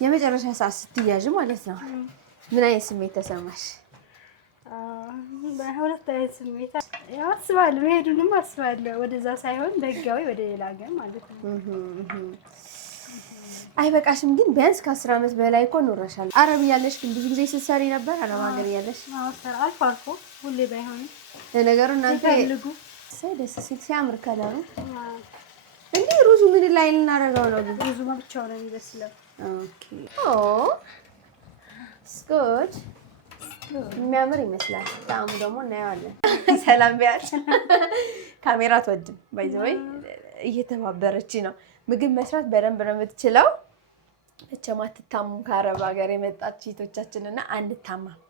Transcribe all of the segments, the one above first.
የመጨረሻ ሰዓት ስትያዥ ማለት ነው ምን አይነት ስሜት ተሰማሽ? በሁለት አይነት ስሜት ያው አስባለሁ፣ መሄዱንም አስባለሁ ወደዛ ሳይሆን በህጋዊ ወደ ሌላ ሀገር ማለት ነው። አይበቃሽም? ግን ቢያንስ ከ10 ዓመት በላይ እኮ ኖረሻል። አረብ እያለሽ ግን ብዙ ጊዜ ስትሰሪ ነበር? አረብ ሀገር እያለሽ? አልፎ አልፎ፣ ሁሌ ባይሆንም። ለነገሩ እናንተ ደስ ሲል ሲያምር ከለሩ እንዴ! ሩዙ ምን ላይ ልናደርገው ነው? ሩዙ ብቻው ነው የሚበስለው። ኦኬ ኦ ስኩድ የሚያምር ይመስላል። ጣዕሙ ደግሞ እናየዋለን። ሰላም ቢያች ካሜራ ትወድም ባይዘይ እየተባበረች ነው። ምግብ መስራት በደንብ ነው የምትችለው። መቼም አትታሙም። ከአረብ ሀገር የመጣች እህቶቻችንና አንታማም።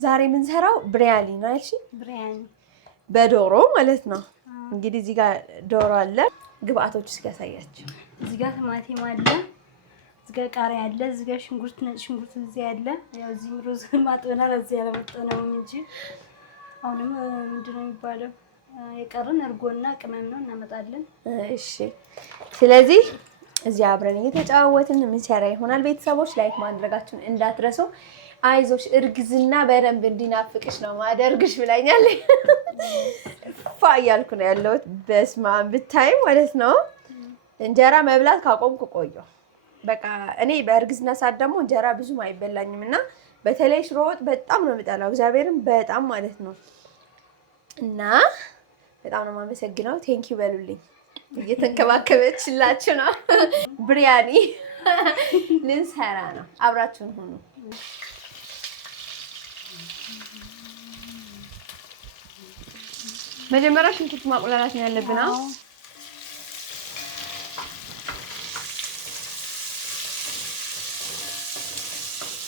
ዛሬ የምንሰራው ብሪያኒ ነው አይደል? ብሪያኒ በዶሮ ማለት ነው። እንግዲህ እዚህ ጋር ዶሮ አለ። ግብአቶች እስኪ ያሳያችሁ። እዚህ ጋር ቲማቲም አለ፣ እዚህ ጋር ቃሪያ አለ፣ እዚህ ጋር ሽንኩርት፣ ነጭ ሽንኩርት እዚህ አለ። ያው እዚህ ሩዝ ማጥበና እዚህ ያለ መጠነው እንጂ አሁንም ምንድነው የሚባለው የቀረን እርጎና ቅመም ነው እናመጣለን። እሺ፣ ስለዚህ እዚህ አብረን እየተጫወትን ምንሰራ ይሆናል። ቤተሰቦች ላይክ ማድረጋችሁን እንዳትረሱ። አይዞሽ እርግዝና በደንብ እንዲናፍቅሽ ነው ማደርግሽ ብላኛል። ፋ እያልኩ ነው ያለሁት። በስመ አብ ብታይ ማለት ነው። እንጀራ መብላት ካቆምኩ ቆየሁ። በቃ እኔ በእርግዝና ሰዓት ደግሞ እንጀራ ብዙም አይበላኝም እና በተለይ ሽሮ ወጥ በጣም ነው የምጠላው። እግዚአብሔርን በጣም ማለት ነው። እና በጣም ነው የማመሰግነው። ቴንኪው በሉልኝ። እየተንከባከበችላችሁ ነው። ብሪያኒ ልንሰራ ነው። አብራችሁን ሁኑ። መጀመሪያ ሽንኩርት ማቁላላት ነው ያለብን።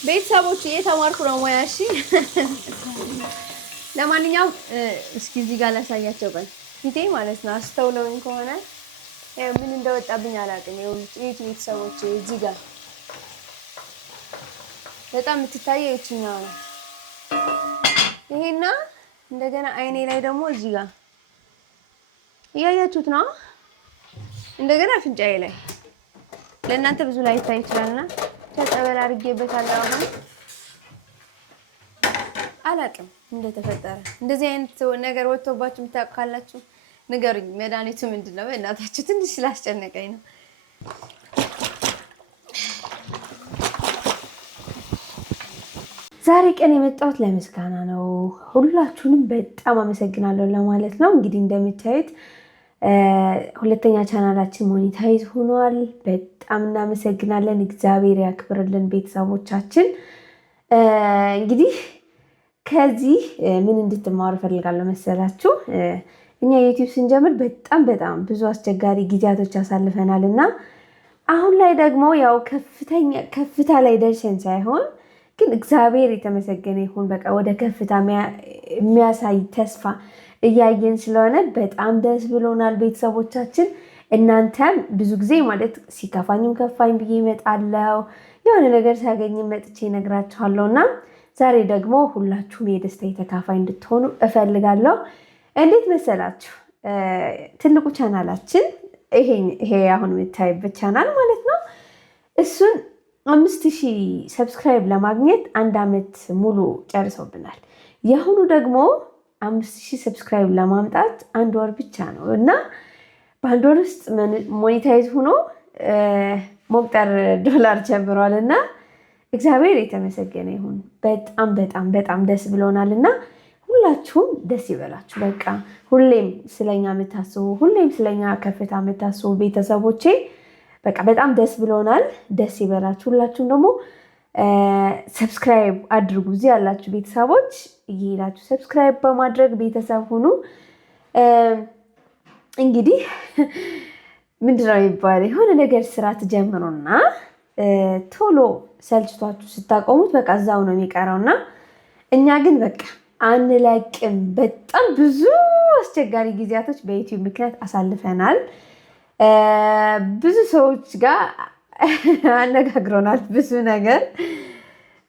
ቤተሰቦች እየተማርኩ ነው ሙያ። እሺ ለማንኛውም እስኪ እዚህ ጋር ላሳያቸው ቀን ፊቴ ማለት ነው። አስተውለውኝ ከሆነ ምን እንደወጣብኝ አላውቅም። ይኸውልሽ ቤተሰቦች እዚህ ጋር በጣም የምትታየው የትኛው ነው? ይሄና እንደገና አይኔ ላይ ደግሞ እዚህ ጋር እያያችሁት ነው። እንደገና አፍንጫዬ ላይ ለእናንተ ብዙ ላይ ይታይ ይችላልና ተጠበል አድርጌበታለሁ። አሁን አላውቅም እንደተፈጠረ እንደዚህ አይነት ነገር ወጥቶባችሁ የምታውቁ ካላችሁ ንገሩኝ። መድኃኒቱ ምንድን ነው? በእናታችሁ ትንሽ ስላስጨነቀኝ ነው። ዛሬ ቀን የመጣሁት ለምስጋና ነው። ሁላችሁንም በጣም አመሰግናለሁ ለማለት ነው። እንግዲህ እንደምታዩት ሁለተኛ ቻናላችን ሞኔታይዝ ሆኗል። በጣም እናመሰግናለን። እግዚአብሔር ያክብርልን ቤተሰቦቻችን። እንግዲህ ከዚህ ምን እንድትማሩ ፈልጋለሁ መሰላችሁ? እኛ ዩቲዩብ ስንጀምር በጣም ብዙ አስቸጋሪ ጊዜያቶች አሳልፈናል እና አሁን ላይ ደግሞ ያው ከፍታ ላይ ደርሰን ሳይሆን ግን እግዚአብሔር የተመሰገነ ይሁን በቃ ወደ ከፍታ የሚያሳይ ተስፋ እያየን ስለሆነ በጣም ደስ ብሎናል ቤተሰቦቻችን። እናንተም ብዙ ጊዜ ማለት ሲከፋኝም ከፋኝ ብዬ እመጣለሁ፣ የሆነ ነገር ሳገኝ መጥቼ እነግራችኋለሁ እና ዛሬ ደግሞ ሁላችሁም የደስታ ተካፋይ እንድትሆኑ እፈልጋለሁ። እንዴት መሰላችሁ? ትልቁ ቻናላችን ይሄ አሁን የምታዩበት ቻናል ማለት ነው። እሱን 5000 ሰብስክራይብ ለማግኘት 1 ዓመት ሙሉ ጨርሶብናል። የአሁኑ ደግሞ 5000 ሰብስክራይብ ለማምጣት 1 ወር ብቻ ነው እና በ1 ወር ውስጥ ሞኔታይዝ ሆኖ መቁጠር ዶላር ጀምሯል እና እግዚአብሔር የተመሰገነ ይሁን። በጣም ደስ ብሎናል እና ሁላችሁም ደስ ይበላችሁ። በቃ ሁሌም ስለኛ የምታስቡ ሁሌም ስለኛ ከፍታ የምታስቡ ቤተሰቦቼ በቃ በጣም ደስ ብሎናል። ደስ ይበላችሁ። ሁላችሁም ደግሞ ሰብስክራይብ አድርጉ። እዚህ ያላችሁ ቤተሰቦች እየሄዳችሁ ሰብስክራይብ በማድረግ ቤተሰብ ሁኑ። እንግዲህ ምንድነው የሚባለው የሆነ ነገር ስራ ትጀምሩና ቶሎ ሰልችቷችሁ ስታቆሙት በቃ እዛው ነው የሚቀረውና እኛ ግን በቃ አንለቅም። በጣም ብዙ አስቸጋሪ ጊዜያቶች በዩቲዩብ ምክንያት አሳልፈናል። ብዙ ሰዎች ጋር አነጋግሮናል። ብዙ ነገር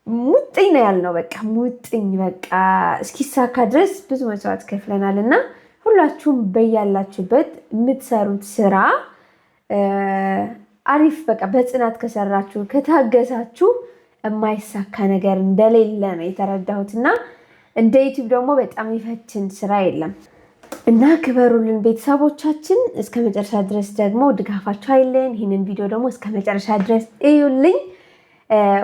ሙጥኝ ነው ያልነው። በቃ ሙጥኝ በቃ እስኪሳካ ድረስ ብዙ መስዋዕት ከፍለናል እና ሁላችሁም በያላችሁበት የምትሰሩት ስራ አሪፍ በቃ በጽናት ከሰራችሁ ከታገሳችሁ የማይሳካ ነገር እንደሌለ ነው የተረዳሁት እና እንደ ዩቲዩብ ደግሞ በጣም ይፈትን ስራ የለም እና ክበሩልን ቤተሰቦቻችን። እስከ መጨረሻ ድረስ ደግሞ ድጋፋችሁ አይለን። ይህንን ቪዲዮ ደግሞ እስከ መጨረሻ ድረስ እዩልኝ።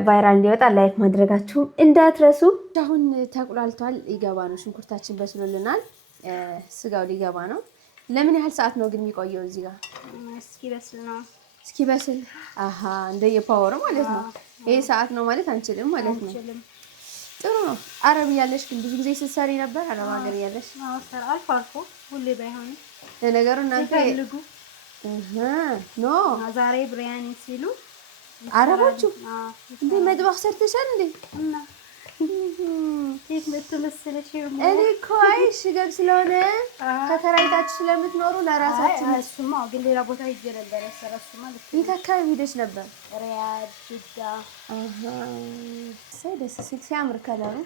ቫይራል እንዲወጣ ላይክ ማድረጋችሁም እንዳትረሱ። አሁን ተቁላልቷል፣ ይገባ ነው። ሽንኩርታችን በስሎልናል፣ ስጋው ሊገባ ነው። ለምን ያህል ሰዓት ነው ግን የሚቆየው እዚህ ጋር? እስኪበስል ነው። እስኪበስል አሀ፣ እንደየፓወር ማለት ነው። ይሄ ሰዓት ነው ማለት አንችልም ማለት ነው። ጥሩ ነው። አረብ እያለሽ ግን ብዙ ጊዜ ስትሰሪ ነበር? አረብ ሀገር እያለሽ? አልፎ አልፎ፣ ሁሌ ባይሆንም። ለነገሩ እናንተ ኖ ዛሬ ብሪያኒ ሲሉ አረቦቹ እንዴ መጥባህ ሰርተሻል እንዴ? እና እንዴት መተመሰለሽ? እኔ እኮ አይ ሽገብ ስለሆነ ተከራይታችሁ ስለምትኖሩ ለራሳችሁ እሱማ ግን ሌላ ቦታ ሂጅ ነበር ያሰራሱ ማለት ነው። የት አካባቢ ሄደሽ ነበር? ሪያድ፣ ጅዳ። ደስ ሲል ሲያምር ከለሩ።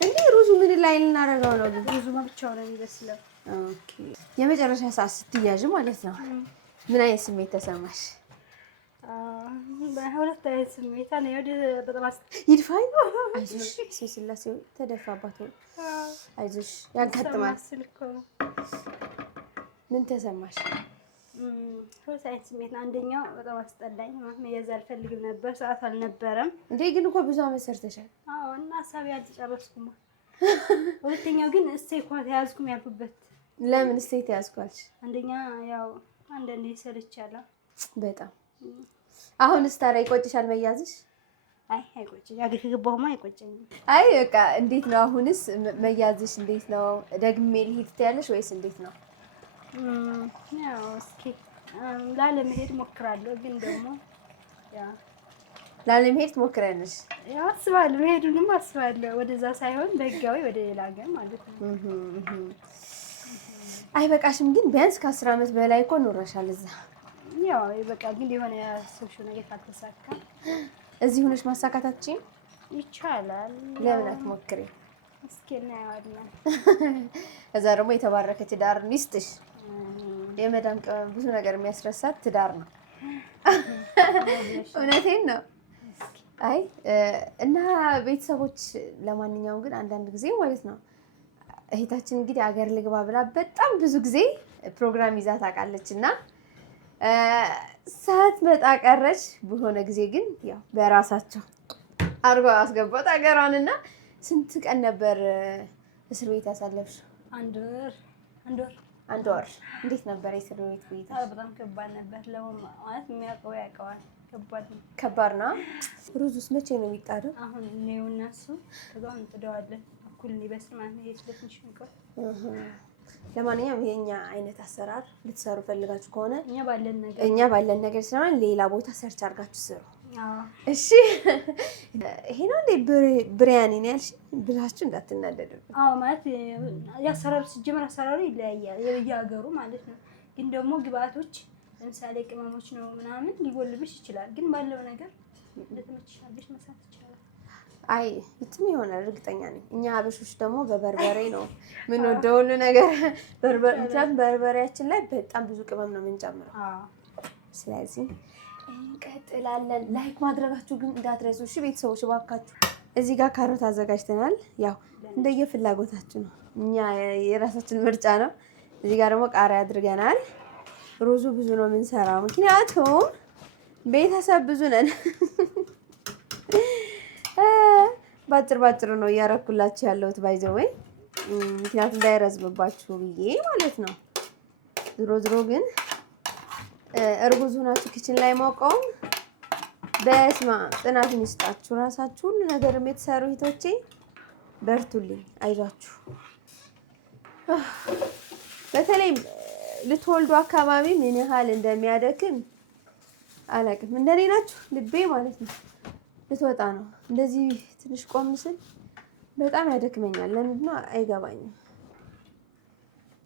እንዴ ሩዙ ምን ላይ ልናደርገው ነው? ሩዙ ብቻው ነው የሚበስለው። ኦኬ። የመጨረሻ ሰዓት ስትያዥ ማለት ነው ምን አይነት ስሜት ተሰማሽ? በሁለት አይነት ስሜት ነው። ወደ በጣም ይድፋይ። አይዞሽ ስላሴው ተደፋባት። አይዞሽ ያጋጥማል። ምን ተሰማሽ? ሁለት አይነት ስሜት ነው። አንደኛው በጣም አስጠላኝ፣ መያዝ አልፈልግም ነበር፣ ሰዓት አልነበረም። እንዴ ግን እኮ ብዙ አመት ሰርተሻል። አዎ እና ሀሳቤ አልጨረስኩም። ሁለተኛው ግን እስቴ ኳት ያዝኩም ያልኩበት። ለምን እስቴ ተያዝኳልሽ? አንደኛ ያው አንዳንዴ ሰርቻለሁ በጣም። አሁን ስታራ ይቆጭሻል መያዝሽ? አይ አይቆጭኝ፣ አገር ከገባሁማ አይቆጭኝም። አይ በቃ እንዴት ነው አሁንስ መያዝሽ? እንዴት ነው ደግሜ ልሂድ ትያለሽ ወይስ እንዴት ነው? ያው እስኪ ላለመሄድ ሞክራለሁ፣ ግን ደግሞ ያው ላለመሄድ ትሞክሪያለሽ? ያው አስባለሁ፣ መሄዱንም አስባለሁ፣ ወደዛ ሳይሆን በህጋዊ ወደ ሌላ ሀገር ማለት ነው። አይበቃሽም? ግን ቢያንስ ከ10 አመት በላይ እኮ ኖረሻል እዛ። ያው በቃ ግን የሆነ ያሰብሽው ነገር ካልተሳካ እዚህ ሆነሽ ማሳካታችን ይቻላል። ለምን አትሞክሪ? እስኪ እናየዋለን። እዛ ደግሞ የተባረከ ትዳር ሚስትሽ የመዳም ቅመም ብዙ ነገር የሚያስረሳት ትዳር ነው። እውነቴን ነው። አይ እና ቤተሰቦች፣ ለማንኛውም ግን አንዳንድ ጊዜ ማለት ነው እህታችን እንግዲህ አገር ልግባ ብላ በጣም ብዙ ጊዜ ፕሮግራም ይዛ ታውቃለች እና ሳትመጣ ቀረች። በሆነ ጊዜ ግን ያው በራሳቸው አድርገው አስገባት አገሯንና። ስንት ቀን ነበር እስር ቤት ያሳለፍሽ? አንድ ወር። እንዴት ነበር የእስር ቤት ቆይታ? በጣም ከባድ ነበር። ለማለት የሚያውቀው ያውቀዋል። ከባድ ነው። ሩዙስ መቼ ነው የሚጣደው? አሁን ነው እና እሱ ከዛው እንጥደዋለን እኩል ሊበስል ማለት ነው። የስለትንሽ እንኳን ለማንኛውም የኛ አይነት አሰራር ልትሰሩ ፈልጋችሁ ከሆነ እኛ ባለን ነገር ስለሆነ ሌላ ቦታ ሰርች አድርጋችሁ ስሩ። እሺ ይሄ ነው እንዴ ብሪያኒ ነው ያልሽ ብላችሁ እንዳትናደዱ። አዎ ማለት ያሰራሩ ሲጀመር አሰራሩ ይለያያል የየሀገሩ ማለት ነው። ግን ደግሞ ግብአቶች ለምሳሌ ቅመሞች ነው ምናምን ሊጎልብሽ ይችላል። ግን ባለው ነገር ለተመችሻለሽ መስራት ይችላል። አይ የትም ይሆናል እርግጠኛ ነኝ። እኛ ሀበሾች ደግሞ በበርበሬ ነው ምን ወደው ሁሉ ነገር በርበሬያችን ላይ በጣም ብዙ ቅመም ነው የምንጨምረው። ስለዚህ እንቀጥላለን። ላይክ ማድረጋችሁ ግን እንዳትረሱ እሺ ቤተሰቦች እባካችሁ። እዚህ ጋር ካሮት አዘጋጅተናል። ያው እንደየፍላጎታችሁ ነው፣ እኛ የራሳችን ምርጫ ነው። እዚህ ጋር ደግሞ ቃሪያ አድርገናል። ሩዙ ብዙ ነው የምንሰራው ምክንያቱም ቤተሰብ ብዙ ነን። ባጭር ነው እያረኩላችሁ ያለሁት ባይዘው ወይ ምክንያቱም እንዳይረዝምባችሁ ብዬ ማለት ነው። ዝሮ ግን እርጉዝ ሆናችሁ ኪችን ላይ ሞቀውም በስማ ጥናት ይስጣችሁ። ራሳችሁ ሁሉ ነገር የምትሰሩ እህቶቼ በርቱልኝ፣ አይዟችሁ። በተለይ ልትወልዱ አካባቢ ምን ያህል እንደሚያደክም አላውቅም። እንደኔ ናችሁ ልቤ ማለት ነው ልትወጣ ነው። እንደዚህ ትንሽ ቆም ስል በጣም ያደክመኛል። ለምንድን ነው አይገባኝም።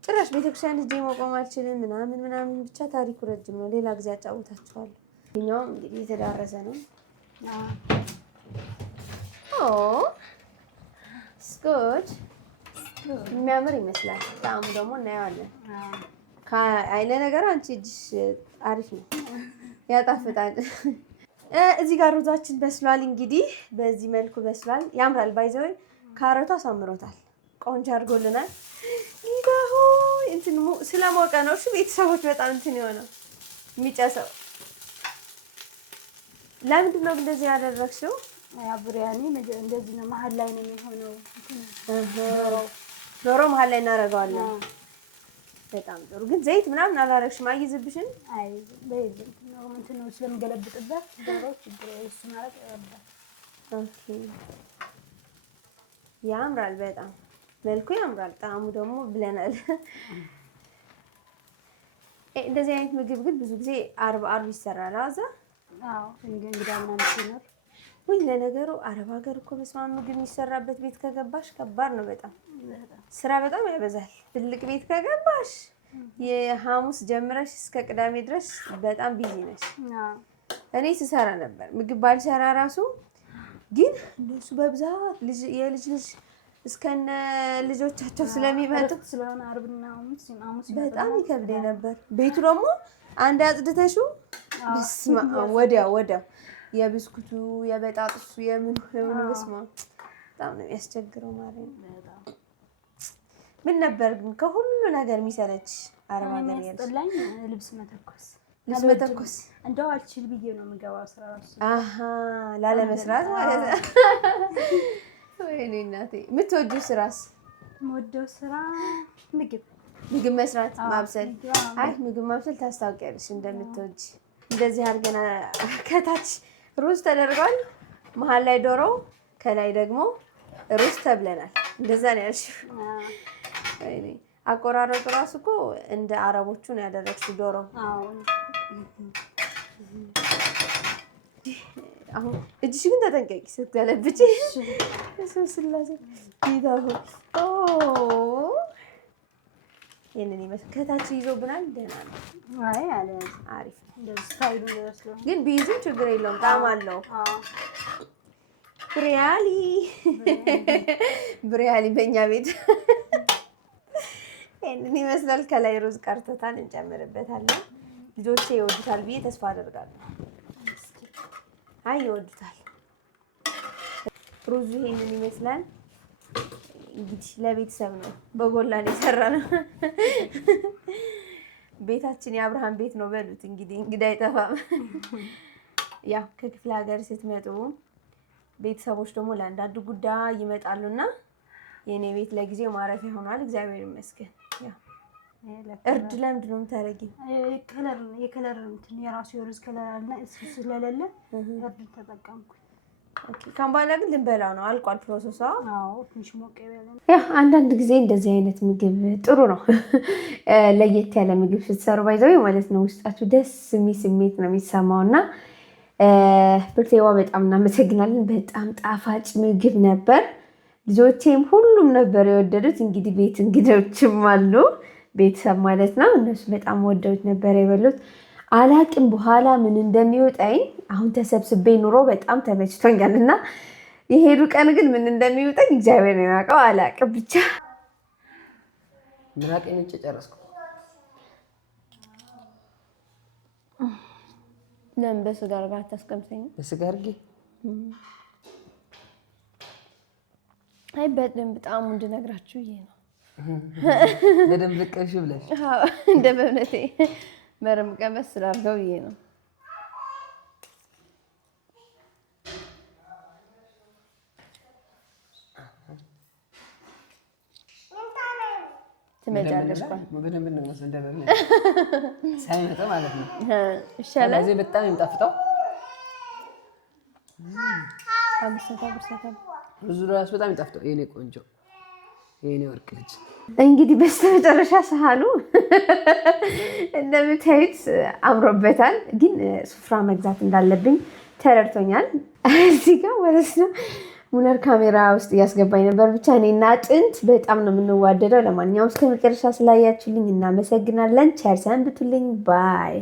ጭራሽ ቤተክርስቲያን ሂጄ መቆም አልችልም ምናምን ብቻ ታሪኩ ረጅም ነው። ሌላ ጊዜ አጫውታችኋለሁ። እኛውም እንግዲህ የተዳረሰ ነው። ስኩድ የሚያምር ይመስላል። ጣዕሙ ደግሞ እናየዋለን። አይነ ነገር አንቺ እጅሽ አሪፍ ነው። ያጣፍጣል። እዚህ ጋር ሩዛችን በስሏል። እንግዲህ በዚህ መልኩ በስሏል። ያምራል። ባይዘው ካሮቱ አሳምሮታል። ቆንጆ አድርጎልናል። ይባሁ እንትን ስለሞቀ ነው። እሺ ቤተሰቦች በጣም እንትን የሆነው የሚጨሰው ለምንድን ነው እንደዚህ ያደረግሽው? ብሪያኒ እንደዚህ ነው። መሀል ላይ ነው የሚሆነው። ዶሮ መሀል ላይ እናደርገዋለን። በጣም ጥሩ። ግን ዘይት ምናምን አላረግሽም? አይዝብሽም? አይዝም። በይዝም ነው እንትን ነው ስለምገለብጥበት ዶሮ ችግር እሱ ማለት ያባል። ኦኬ ያምራል። በጣም መልኩ ያምራል። ጣዕሙ ደግሞ ብለናል። እንደዚህ አይነት ምግብ ግን ብዙ ጊዜ አርብ ይሰራል። አዛ አዎ እንግዳ ምናምን ሲኖር ወይ ለነገሩ አረብ ሀገር እኮ በስመ አብ ምግብ የሚሰራበት ቤት ከገባሽ ከባድ ነው። በጣም ስራ በጣም ያበዛል። ትልቅ ቤት ከገባሽ የሐሙስ ጀምረሽ እስከ ቅዳሜ ድረስ በጣም ቢዚ ነሽ። እኔ ስሰራ ነበር ምግብ ባልሰራ ራሱ ግን እነሱ በብዛት የልጅ እስከነ ልጆቻቸው ስለሚመጡ ስለሆነ አርብና ሐሙስ በጣም ይከብደኝ ነበር። ቤቱ ደግሞ አንድ አጽድተሽው በስመ አብ ወዲያው የብስኩቱ የበጣጥሱ የምኑ በስመ አብ በጣም ነው የሚያስቸግረው ማለት ነው። ምን ነበር ግን ከሁሉ ነገር የሚሰለች አረብ ሀገር ያስጠላኝ ልብስ መተኮስ እንደው አልችል ብዬ ነው የምገባው ስራ ራሱ ላለመስራት ማለት ነው። ወይኔ እናቴ የምትወጂው ስራስ? የምወደው ስራ ምግብ መስራት ማብሰል። አይ ምግብ ማብሰል ታስታውቂያለሽ እንደምትወጂ። እንደዚህ አድርገን ከታች ሩዝ ተደርጓል፣ መሀል ላይ ዶሮ፣ ከላይ ደግሞ ሩዝ ተብለናል። እንደዛ ነው ያልሽው። ወይኔ አቆራረጡ ራሱ እኮ እንደ አረቦቹ ነው ያደረግሽው ዶሮ። አሁን እጅሽ ግን ተጠንቀቂ ስትገለብጪ። ስላሴ ይታሁ ይሄንን ይመስል ከታች ይዞብናል። ደህና ነው። አይ አለ አሪፍ እንደዚህ ስታይሉ ነው። ግን ቢይዝም ችግር የለውም። ጣዕም አለው። ብሪያሊ በእኛ ቤት ይሄንን ይመስላል። ከላይ ሩዝ ቀርቶታል፣ እንጨምርበታለን። ልጆቼ ይወዱታል ብዬ ተስፋ አደርጋለሁ። አይ ይወዱታል። ሩዙ ይሄንን ይመስላል። እንግዲህ ለቤተሰብ ነው በጎላን የሰራነው። ቤታችን የአብርሃም ቤት ነው በሉት እንግዲህ። እንግዳ አይጠፋም። ያው ከክፍለ ሀገር ስትመጡ ቤተሰቦች ደግሞ ለአንዳንድ ጉዳይ ይመጣሉና የኔ ቤት ለጊዜው ማረፊያ ሆኗል። እግዚአብሔር ይመስገን። ያው እርድ ለምንድን ነው የምታደርጊው? የከለር እንትን የራሱ የሩዝ ከለር አለና እሱ ስለሌለ እርድ ተጠቀምኩ። ካም በኋላ ግን ልንበላው ነው። አልቋል ፕሮሰሷ። አዎ ትንሽ ሞቅ ይበላል። ያው አንዳንድ ጊዜ እንደዚህ አይነት ምግብ ጥሩ ነው። ለየት ያለ ምግብ ስትሰሩ ባይዘው ማለት ነው ውስጣችሁ ደስ የሚል ስሜት ነው የሚሰማውና ብርቴዋ በጣም እናመሰግናለን። በጣም ጣፋጭ ምግብ ነበር። ልጆቼም ሁሉም ነበር የወደዱት። እንግዲህ ቤት እንግዶችም አሉ፣ ቤተሰብ ማለት ነው። እነሱ በጣም ወደዱት ነበር የበሉት። አላቅም በኋላ ምን እንደሚወጣኝ። አሁን ተሰብስቤ ኑሮ በጣም ተመችቶኛል እና የሄዱ ቀን ግን ምን እንደሚወጣኝ እግዚአብሔር ነው የሚያውቀው። አላቅም ብቻ ምራቄን ውጭ ጨረስኩ። ለምን በስጋ አድርጋ አታስቀምሰኝ? በስጋ አድርጌ አይ በደንብ ጣዕሙ እንድነግራችሁ ይሄ ነው። በደንብ ልቀሽ ብለሽ እንደ በእምነቴ መረም ቀመስ ስላድርገው ይሄ ነው። ትመጫለሽ እኮ በደንብ ነው እንደ በእምነቴ ሳይመጣ ማለት ነው። ይሻላል። ስለዚህ በጣም የሚጣፍጠው አብሰታ ብዙ ራሱ በጣም የሚጣፍጠው የኔ ቆንጆ የኔ ወርቅ ልጅ። እንግዲህ በስተመጨረሻ ሰሃኑ እንደምታዩት አምሮበታል። ግን ሱፍራ መግዛት እንዳለብኝ ተረድቶኛል። እዚህ ጋር ማለት ነው ሙነር ካሜራ ውስጥ እያስገባኝ ነበር። ብቻ እኔና ጥንት በጣም ነው የምንዋደደው። ለማንኛውም እስከ መጨረሻ ስላያችሁልኝ እናመሰግናለን። ቸር ሰንብቱልኝ። ባይ